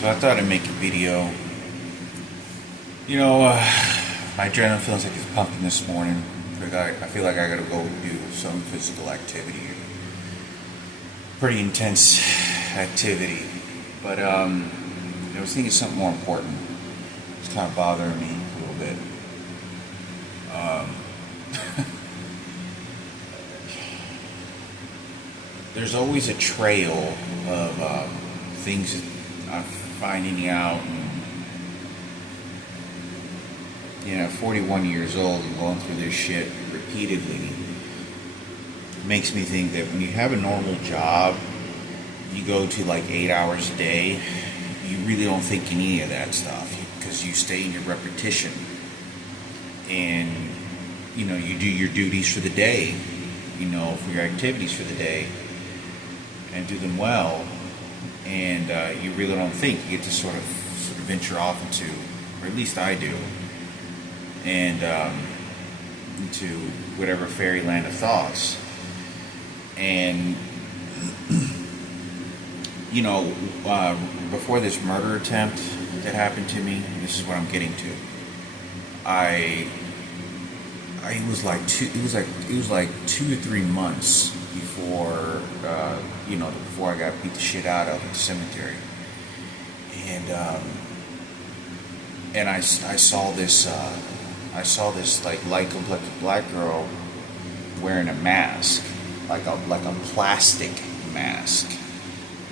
So I thought I'd make a video. My adrenaline feels like it's pumping this morning. I feel like I gotta go do some physical activity. Pretty intense activity. But I was thinking something more important. It's kind of bothering me a little bit. There's always a trail of things that I'm finding out. And, 41 years old and going through this shit repeatedly makes me think that when you have a normal job, you go to like 8 hours a day, you really don't think any of that stuff because you stay in your repetition. And, you do your duties for the day, for your activities for the day, and do them well. And you really don't think. You get to sort of venture off into, or at least I do, and into whatever fairyland of thoughts. And before this murder attempt that happened to me, this is what I'm getting to. It was like 2 or 3 months before before I got beat the shit out of at the cemetery, and I saw this like light complected black girl wearing a mask, like a plastic mask.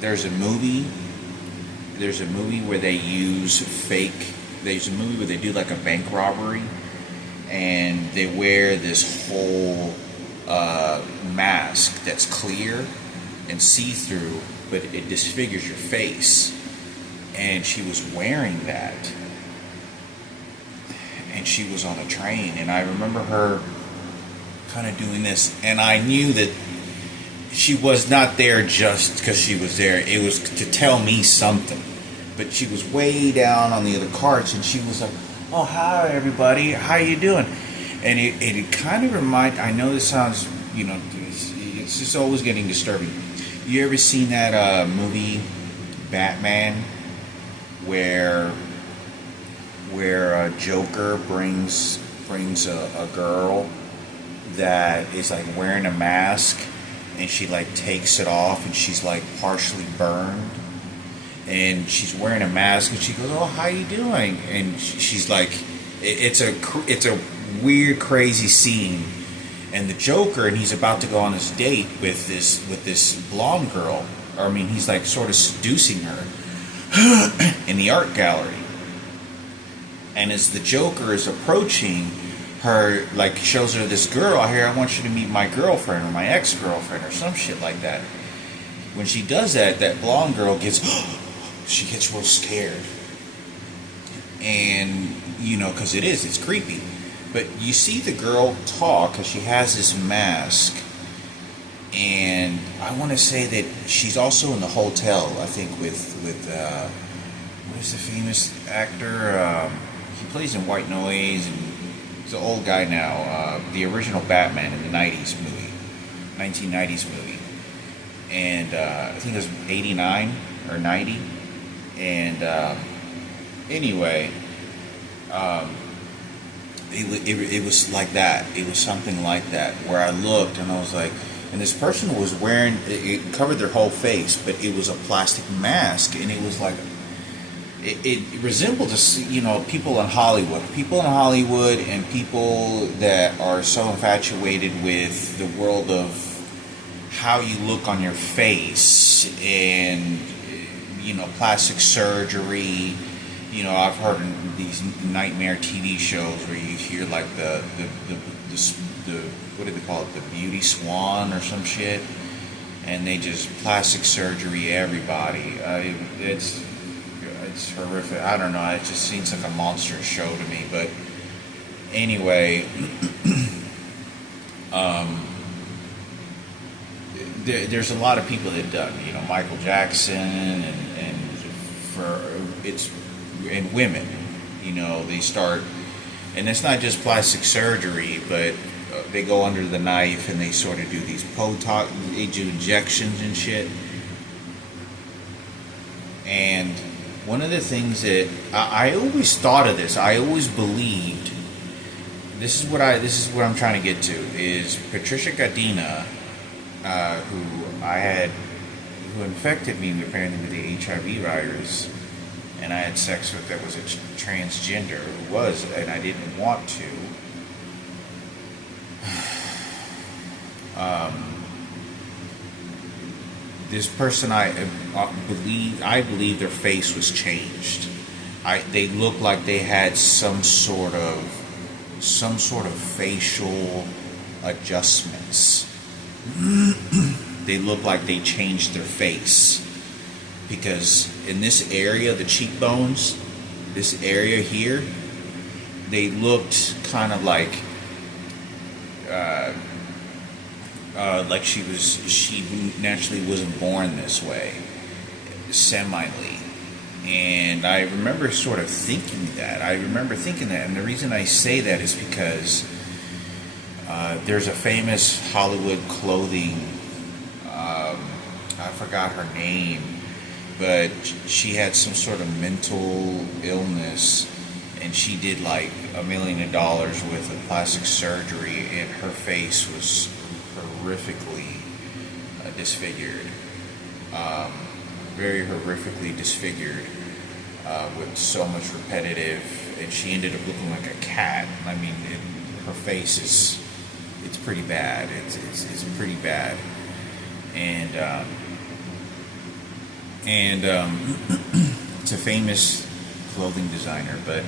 There's a movie where they use fake. There's a movie where they do like a bank robbery, and they wear this whole mask that's clear and see-through, but it disfigures your face. And she was wearing that, and she was on a train, and I remember her kind of doing this, and I knew that she was not there just because she was there. It was to tell me something. But she was way down on the other carts, and she was like, "Oh, hi everybody, how you doing?" And it kind of I know this sounds, it's just always getting disturbing. You ever seen that movie Batman, where Joker brings a girl that is like wearing a mask, and she like takes it off, and she's like partially burned, and she's wearing a mask, and she goes, "Oh, how you doing?" And she's like, it's a weird, crazy scene. And the Joker, and he's about to go on this date with this blonde girl. He's like sort of seducing her in the art gallery. And as the Joker is approaching her, like shows her this girl, I want you to meet my girlfriend or my ex-girlfriend or some shit like that. When she does that, that blonde girl gets real scared. And, because it's creepy. But you see the girl talk because she has this mask. And I want to say that she's also in the hotel, I think, with what is the famous actor? He plays in White Noise, and he's an old guy now. The original Batman in the 1990s movie. And I think it was 89 or 90. And anyway, it was like that. It was something like that, where I looked and I was like, and this person was wearing, it covered their whole face, but it was a plastic mask, and it was like, it resembled people in Hollywood and people that are so infatuated with the world of how you look on your face, and plastic surgery. I've heard in these nightmare TV shows where you hear like the what do they call it, the beauty swan or some shit, and they just plastic surgery everybody. It's horrific. I don't know. It just seems like a monstrous show to me. But anyway, there's a lot of people that done. Michael Jackson and women. They start, and it's not just plastic surgery, but they go under the knife and they sort of do these Botox, they do injections and shit. And one of the things that I always thought of this, I always believed. This is what I'm trying to get to is Patricia Gadina, who infected me apparently with the HIV virus, and I had sex with that was a transgender who was, and I didn't want to. This person, I believe their face was changed. They looked like they had some sort of facial adjustments. They looked like they changed their face, because in this area, the cheekbones, this area here, they looked kind of like she naturally wasn't born this way, semi-ly. And I remember sort of thinking that. And the reason I say that is because there's a famous Hollywood clothing, I forgot her name, but she had some sort of mental illness, and she did like $1 million worth of plastic surgery, and her face was horrifically disfigured, very horrifically disfigured, with so much repetitive, and she ended up looking like a cat. I mean, her face it's pretty bad. It's pretty bad, and it's a famous clothing designer, but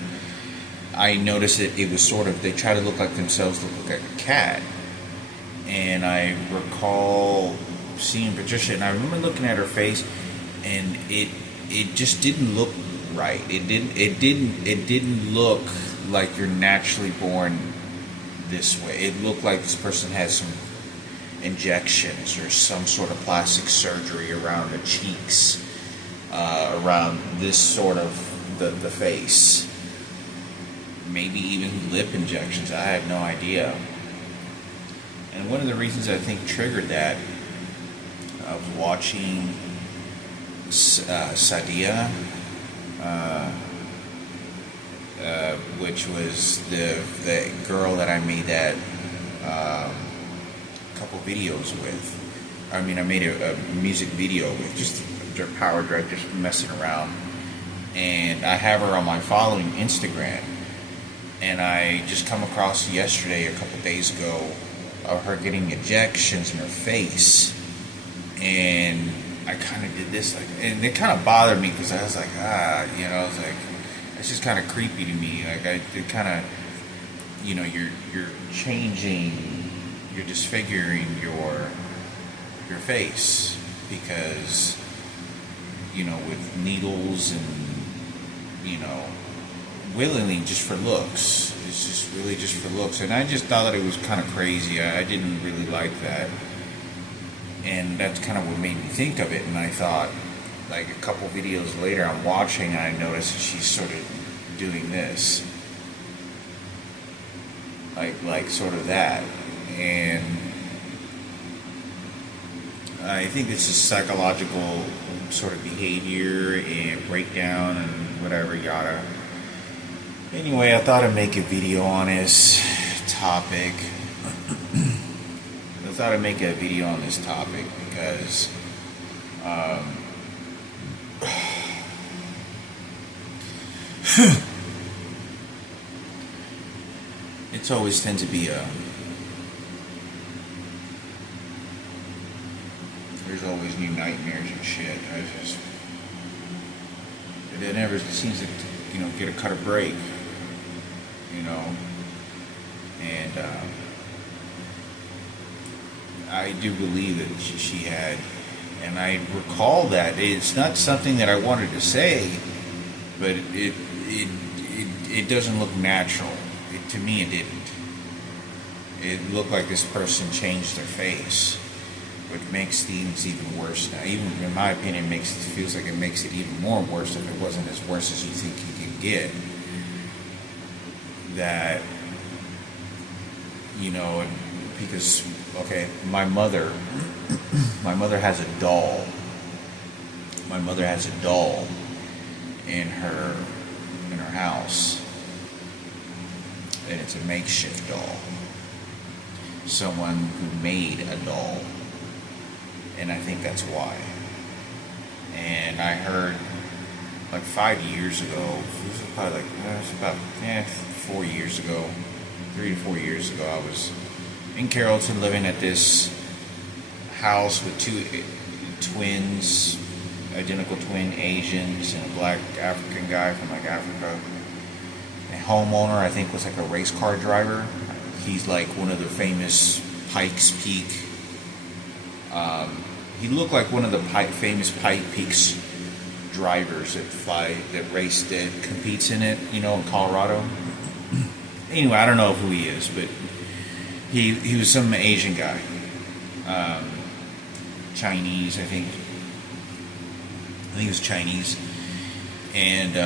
I noticed that it was sort of, they try to look like themselves, look like a cat. And I recall seeing Patricia, and I remember looking at her face, and it just didn't look right. It didn't look like you're naturally born this way. It looked like this person had some injections or some sort of plastic surgery around the cheeks, around this sort of the face. Maybe even lip injections. I had no idea. And one of the reasons I think triggered that, I was watching Sadia, which was the girl that I made that couple videos with. I mean, I made a music video with, just power drive, just messing around. And I have her on my following Instagram. And I just come across yesterday, a couple days ago, of her getting injections in her face. And I kind of did this, like, and it kind of bothered me, because I was like, I was like, it's just kind of creepy to me. Like, it kind of, you're changing, you're disfiguring your face, because, with needles and, willingly, just for looks. It's just really just for looks. And I just thought that it was kind of crazy. I didn't really like that. And that's kind of what made me think of it. And I thought, like, a couple videos later, I'm watching, and I noticed that she's sort of doing this. Like sort of that. And I think this is psychological sort of behavior and breakdown and whatever, yada. Anyway, I thought I'd make a video on this topic. Because it's always tends to be there's always new nightmares and shit. It never seems to get a cut or break. And I do believe that she had, and I recall that it's not something that I wanted to say, but it doesn't look natural. To me, it didn't. It looked like this person changed their face, which makes things even worse now. Even in my opinion, feels like it makes it even more worse if it wasn't as worse as you think you can get. That, because, okay, my mother has a doll. in her house, and it's a makeshift doll. Someone who made a doll, and I think that's why. And I heard like 5 years ago, this was probably like it's about 4 years ago, 3 to 4 years ago, I was in Carrollton living at this house with two twins, identical twin Asians, and a black African guy from like Africa. The homeowner, I think, was like a race car driver. He's like one of the famous Pikes Peak. He looked like one of the famous Pikes Peak drivers that competes in it, you know, in Colorado. Anyway, I don't know who he is, but he was some Asian guy, Chinese, I think. I think he was Chinese, and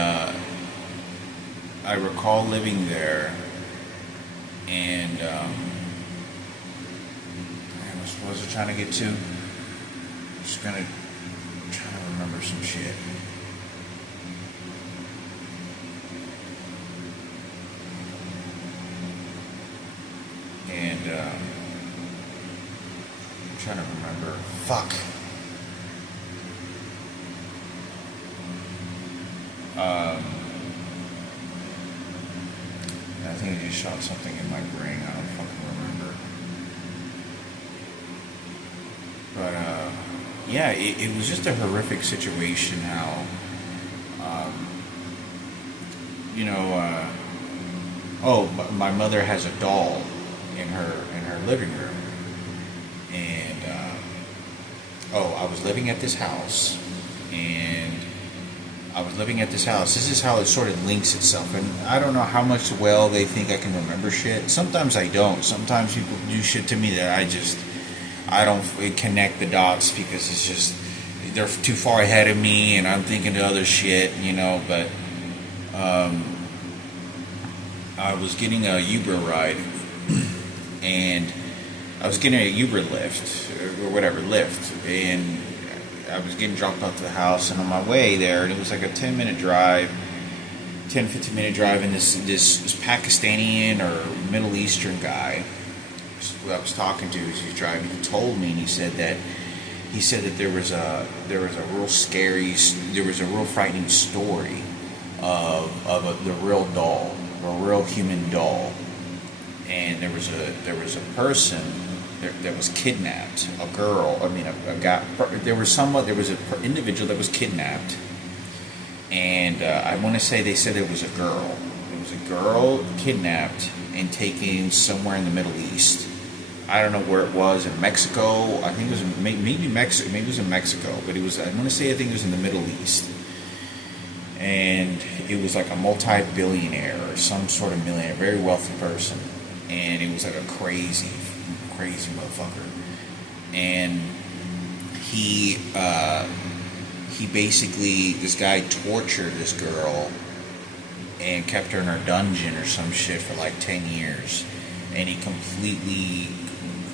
I recall living there, and what was I trying to get to? Just trying to remember some shit. And I'm trying to remember. Fuck. I think I just shot something in my brain. I don't fucking remember. But yeah, it was just a horrific situation. How my mother has a doll in her living room, and I was living at this house, and this is how it sort of links itself. And I don't know how much well they think I can remember shit. Sometimes I don't. Sometimes people do shit to me that I don't connect the dots, because it's just, they're too far ahead of me and I'm thinking of other shit, you know. But I was getting a Uber ride, and I was getting a Uber Lyft, and I was getting dropped off to the house, and on my way there, and it was like a 15 minute drive, and this Pakistani or Middle Eastern guy who I was talking to as he was driving, he told me, and he said that there was a real frightening story of the real doll, a real human doll, and there was a person that was kidnapped, a guy. There was an individual that was kidnapped, and I want to say they said it was a girl. It was a girl kidnapped and taken somewhere in the Middle East. I don't know where it was, in Mexico. I think it was maybe Mexico. Maybe it was in Mexico, but I want to say I think it was in the Middle East. And it was like a multi-billionaire or some sort of millionaire, very wealthy person, and it was like a crazy motherfucker. And he basically, this guy tortured this girl and kept her in her dungeon or some shit for like 10 years. And he completely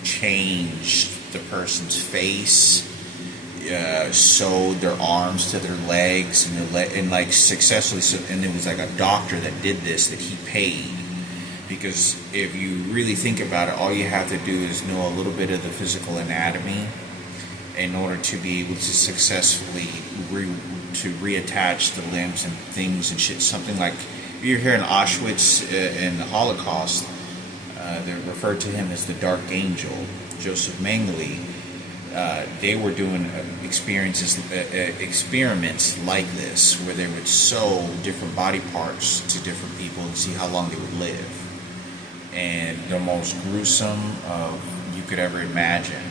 changed the person's face, sewed their arms to their legs, and like successfully. And it was like a doctor that did this, that he paid. Because if you really think about it, all you have to do is know a little bit of the physical anatomy in order to be able to successfully reattach the limbs and things and shit. Something like, if you're here in Auschwitz in the Holocaust, they referred to him as the Dark Angel, Joseph Mengele. They were doing experiments like this, where they would sew different body parts to different people and see how long they would live. And the most gruesome you could ever imagine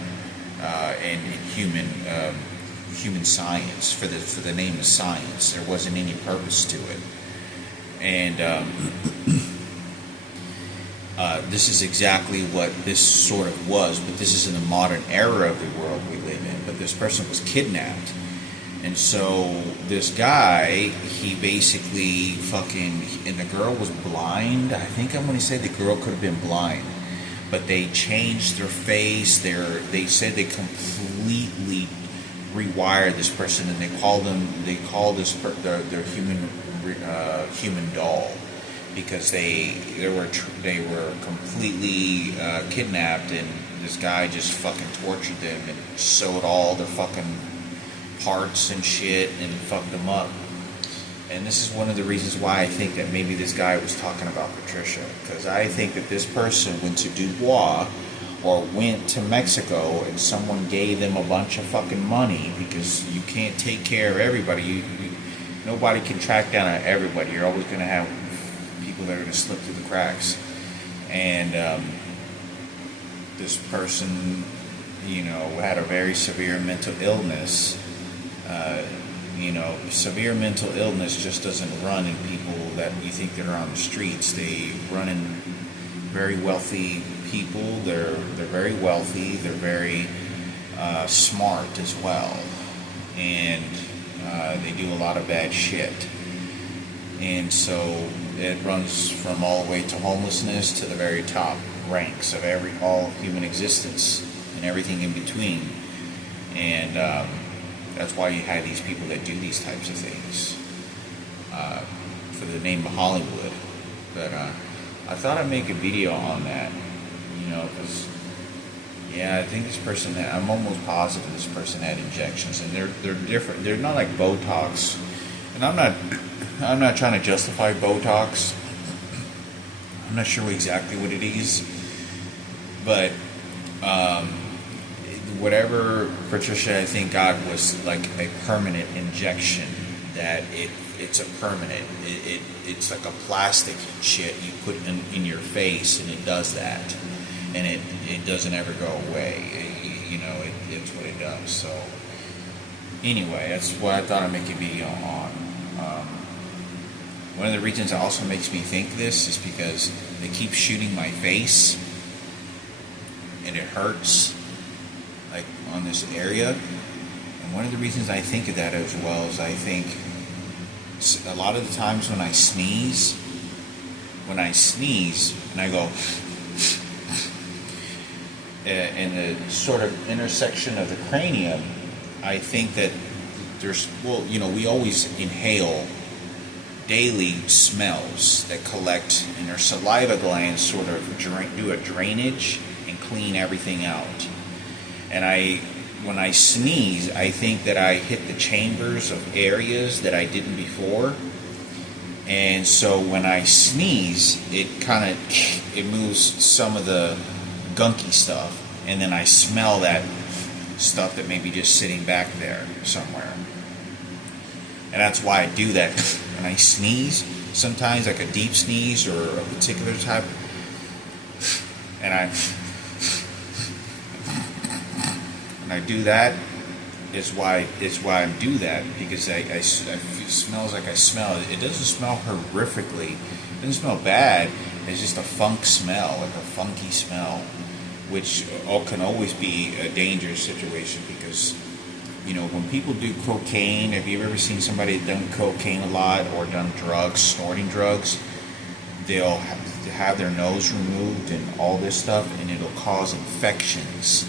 in human science, for the name of science. There wasn't any purpose to it. And this is exactly what this sort of was, but this is in the modern era of the world we live in. But this person was kidnapped, and so this guy, he basically and the girl was blind. I think I'm going to say the girl could have been blind, but they changed their face. They said they completely rewire this person, and they call their human doll, because they were completely kidnapped, and this guy just fucking tortured them and sewed all their fucking parts and shit and fucked them up. And this is one of the reasons why I think that maybe this guy was talking about Patricia, because I think that this person went to Dubois or went to Mexico and someone gave them a bunch of fucking money, because you can't take care of everybody. Nobody can track down everybody. You're always going to have people that are going to slip through the cracks. And this person, had a very severe mental illness. Severe mental illness just doesn't run in people that you think that are on the streets. They run in very wealthy people. They're very wealthy. They're very smart as well, and they do a lot of bad shit. And so it runs from all the way to homelessness to the very top ranks of all human existence and everything in between. And that's why you have these people that do these types of things for the name of Hollywood. But I thought I'd make a video on that, because I think this person I'm almost positive this person had injections, and they're different. They're not like Botox, and I'm not trying to justify Botox. I'm not sure exactly what it is, but whatever Patricia I think got was like a permanent injection. That it's a permanent. It's like a plastic shit you put in your face, and it does that, and it doesn't ever go away. It's what it does. So anyway, that's what I thought I'd make a video on. One of the reasons it also makes me think this is because they keep shooting my face, and it hurts, like on this area. And one of the reasons I think of that as well is I think a lot of the times when I sneeze and I go in the sort of intersection of the cranium, I think that we always inhale daily smells that collect in our saliva glands, sort of do a drainage and clean everything out. And when I sneeze, I think that I hit the chambers of areas that I didn't before. And so when I sneeze, it moves some of the gunky stuff, and then I smell that stuff that may be just sitting back there somewhere. And that's why I do that. When I sneeze, sometimes like a deep sneeze or a particular type, and I do that, is why I do that, because it smells like I smell it. It doesn't smell horrifically. It doesn't smell bad. It's just a funk smell, like a funky smell, which can always be a dangerous situation, because when people do cocaine, have you ever seen somebody that's done cocaine a lot or done drugs, snorting drugs? They'll have their nose removed and all this stuff, and it'll cause infections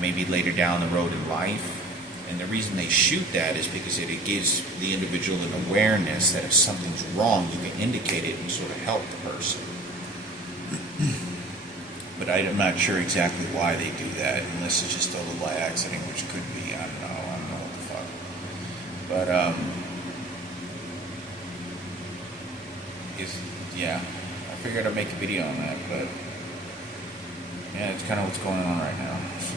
maybe later down the road in life. And the reason they shoot that is because it gives the individual an awareness that if something's wrong, you can indicate it and sort of help the person. But I'm not sure exactly why they do that, unless it's just a little accident, which could be. I don't know what the fuck. But I figured I'd make a video on that. But yeah, it's kind of what's going on right now. So.